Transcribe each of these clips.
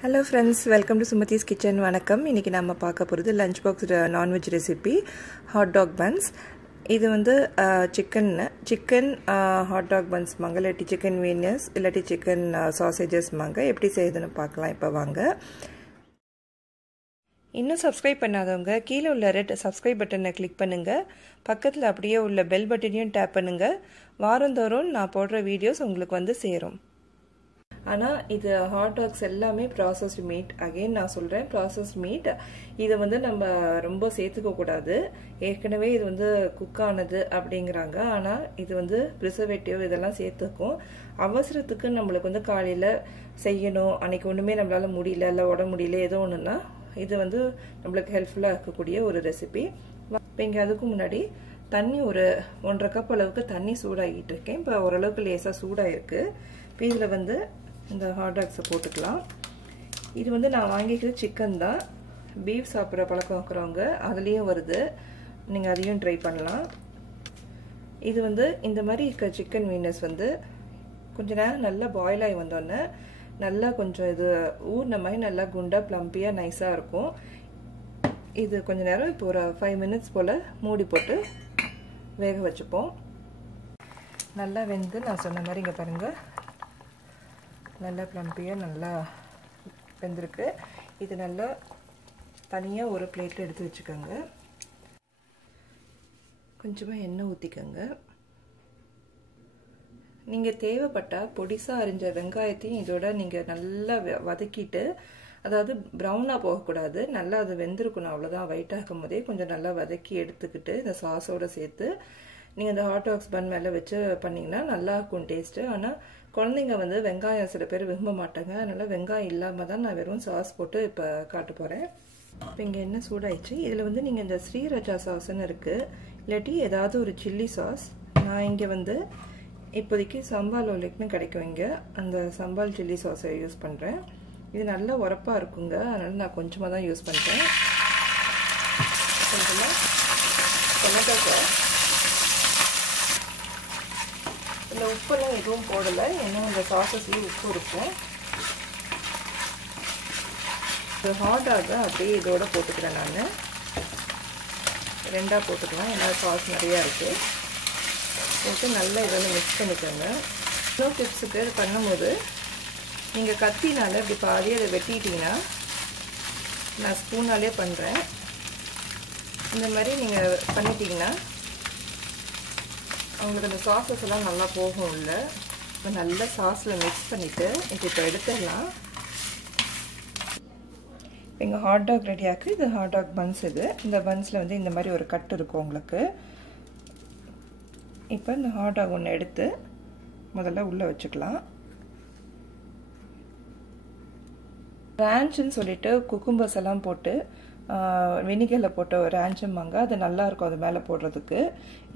Hello friends, welcome to Sumathi's Kitchen. வணக்கம். இன்னைக்கு நாம பார்க்க போறது lunch box non veg recipe hot dog buns. இது வந்து சிக்கன் ஹாட் டாக் பன்ஸ் மாங்க, இல்லாட்டி சிக்கன் வீனஸ், இல்லாட்டி சிக்கன் சாசேஜஸ் மாங்க. எப்படி செய்யுதுன்னு பார்க்கலாம் இப்போ வாங்க. இன்னும் சப்ஸ்கிரைப் பண்ணாதவங்க கீழே உள்ள ரெட் சப்ஸ்கிரைப் பட்டனை கிளிக் பண்ணுங்க. பக்கத்தில் அப்படியே உள்ள பெல் பட்டனையும் டேப் பண்ணுங்க. வாரந்தோறும் நான் போடுற வீடியோஸ் உங்களுக்கு வந்து சேரும். ஆனால் இது ஹாட் டாக்ஸ் எல்லாமே ப்ராசஸ்டு மீட். அகெயின் நான் சொல்கிறேன், ப்ராசஸ்ட் மீட். இதை வந்து நம்ம ரொம்ப சேர்த்துக்கக்கூடாது. ஏற்கனவே இது வந்து குக் ஆனது அப்படிங்கிறாங்க. ஆனால் இது வந்து ப்ரிசர்வேட்டிவ் இதெல்லாம் சேர்த்துக்கும். அவசரத்துக்கு நம்மளுக்கு வந்து காலையில் செய்யணும், அன்றைக்கி ஒன்றுமே நம்மளால் முடியல, இல்லை உட முடியல, ஏதோ ஒன்றுன்னா இது வந்து நம்மளுக்கு ஹெல்ப்ஃபுல்லாக இருக்கக்கூடிய ஒரு ரெசிபி. இப்போ இங்கே அதுக்கு முன்னாடி தண்ணி ஒரு 1.5 கப் அளவுக்கு தண்ணி சூடாகிட்டு இருக்கேன். இப்போ ஓரளவுக்கு லேசாக சூடாகிருக்கு. இப்போ இதில் வந்து இந்த ஹாட் டாக்ஸை போட்டுக்கலாம். இது வந்து நான் வாங்கிக்கிறது சிக்கன் தான். பீஃப் சாப்பிட்ற பழக்கம் இருக்கிறவங்க அதுலேயும் வருது, நீங்கள் அதையும் ட்ரை பண்ணலாம். இது வந்து இந்த மாதிரி இருக்க சிக்கன் வீனஸ் வந்து கொஞ்ச நேரம் நல்லா பாயில் ஆகி வந்தோடனே நல்லா கொஞ்சம் இது ஊறின மாதிரி நல்லா குண்டா ப்ளம்பியாக நைஸாக இருக்கும். இது கொஞ்ச நேரம் இப்போ ஒரு 5 மினிட்ஸ் போல் மூடி போட்டு வேக வச்சுப்போம். நல்லா வெந்து நான் சொன்ன மாதிரி இங்கே பாருங்கள், நல்லா ப்ளம்பியாக நல்லா வெந்திருக்கு. இது நல்லா தனியாக ஒரு பிளேட்டில் எடுத்து வச்சுக்கோங்க. கொஞ்சமாக எண்ணெய் ஊற்றிக்கோங்க. நீங்கள் தேவைப்பட்டால் பொடிசாக அரிஞ்ச வெங்காயத்தையும் இதோட நீங்கள் நல்லா வதக்கிட்டு, அதாவது ப்ரௌனாக போகக்கூடாது, நல்லா அது வெந்திருக்கணும், அவ்வளோதான். ஒயிட்டாக இருக்கும் போதே கொஞ்சம் நல்லா வதக்கி எடுத்துக்கிட்டு இந்த சாஸோடு சேர்த்து நீங்கள் இந்த ஹாட் டாக்ஸ் பன் மேலே வச்சு பண்ணிங்கன்னா நல்லாயிருக்கும் டேஸ்ட்டு. ஆனால் குழந்தைங்க வந்து வெங்காயம் சில பேர் விரும்ப மாட்டாங்க, அதனால் வெங்காயம் இல்லாமல் தான் நான் வெறும் சாஸ் போட்டு இப்போ காட்ட போகிறேன். இப்போ இங்கே என்ன சூடாயிடுச்சு. இதில் வந்து நீங்கள் இந்த ஸ்ரீராச்சா சாஸ்ன்னு இருக்குது, இல்லாட்டி ஏதாவது ஒரு சில்லி சாஸ். நான் இங்கே வந்து இப்போதைக்கு சம்பால் ஒலிக்னு கிடைக்கும், இங்கே அந்த சம்பால் சில்லி சாஸை யூஸ் பண்ணுறேன். இது நல்லா உரப்பாக இருக்குங்க, அதனால் நான் கொஞ்சமாக தான் யூஸ் பண்ணுறேன். கொஞ்சமாக டொமேட்டோ சாஸ். இந்த உப்பெல்லாம் எதுவும் போடலை, ஏன்னா இந்த சாஸஸ்லேயும் உப்பு இருக்கும். இந்த ஹாட் டாக அப்படியே இதோட போட்டுக்கிறேன். நான் 2ஆக போட்டுக்கலாம், ஏன்னா சாஸ் நிறையா இருக்குது. போட்டு நல்லா இதை வந்து மிக்ஸ் பண்ணிக்கோங்க. இன்னும் டிப்ஸுக்கு இது பண்ணும்போது நீங்கள் கத்தினால இப்படி பாதியாக அதை வெட்டிட்டீங்கன்னா, நான் ஸ்பூனாலே பண்ணுறேன், இந்த மாதிரி நீங்கள் பண்ணிட்டீங்கன்னா அவங்களுக்கு அந்த சாஸஸ் எல்லாம் நல்லா போகும் உள்ள. இப்போ நல்லா சாஸில் மிக்ஸ் பண்ணிவிட்டு இப்போ எடுத்துடலாம். எங்கள் ஹாட் டாக் ரெடி ஆக்கு. இது ஹாட் டாக் பன்ஸ். இது இந்த பன்ஸில் வந்து இந்த மாதிரி ஒரு கட்டு இருக்கும் உங்களுக்கு. இப்போ இந்த ஹாட் டாக் ஒன்று எடுத்து முதல்ல உள்ளே வச்சுக்கலாம். ரேன்ச்சுன்னு சொல்லிட்டு குக்கும்பர்ஸ் எல்லாம் போட்டு வினிகரில் போட்ட ஒரு ரேன்ச்சும்பாங்க, அது நல்லாயிருக்கும் அது மேலே போடுறதுக்கு.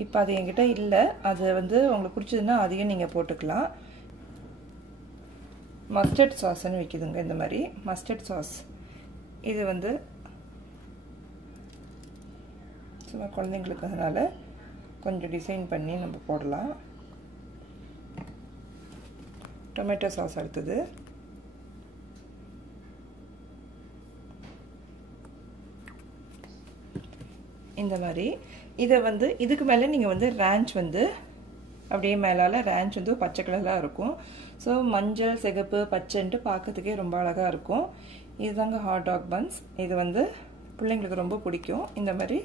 இப்போ அது என்கிட்ட இல்லை, அது வந்து உங்களுக்கு பிடிச்சதுன்னா அதையும் நீங்கள் போட்டுக்கலாம். மஸ்டர்ட் சாஸ்ன்னு விற்கிதுங்க, இந்த மாதிரி மஸ்டர்ட் சாஸ். இது வந்து சும்மா குழந்தைங்களுக்கு அதனால் கொஞ்சம் டிசைன் பண்ணி நம்ம போடலாம். டொமேட்டோ சாஸ் அடுத்தது. இந்த மாதிரி இதை வந்து இதுக்கு மேலே நீங்கள் வந்து ரேன்ச் வந்து அப்படியே மேலால் ரேன்ச் வந்து பச்சை கலராக இருக்கும். ஸோ மஞ்சள், சிகப்பு, பச்சைன்ட்டு பார்க்கறதுக்கே ரொம்ப அழகாக இருக்கும். இதுதாங்க ஹாட் டாக் பன்ஸ். இது வந்து பிள்ளைங்களுக்கு ரொம்ப பிடிக்கும். இந்த மாதிரி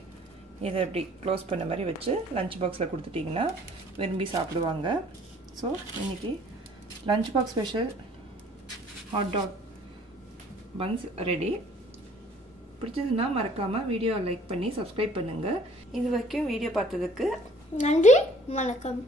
இதை இப்படி க்ளோஸ் பண்ண மாதிரி வச்சு லஞ்ச் பாக்ஸில் கொடுத்துட்டிங்கன்னா விரும்பி சாப்பிடுவாங்க. ஸோ இன்றைக்கி lunch box special hot dog buns ready. பிடிச்சதுன்னா மறக்காமல் வீடியோ லைக் பண்ணி சப்ஸ்கிரைப் பண்ணுங்கள். இது வரைக்கும் வீடியோ பார்த்ததுக்கு நன்றி, வணக்கம்.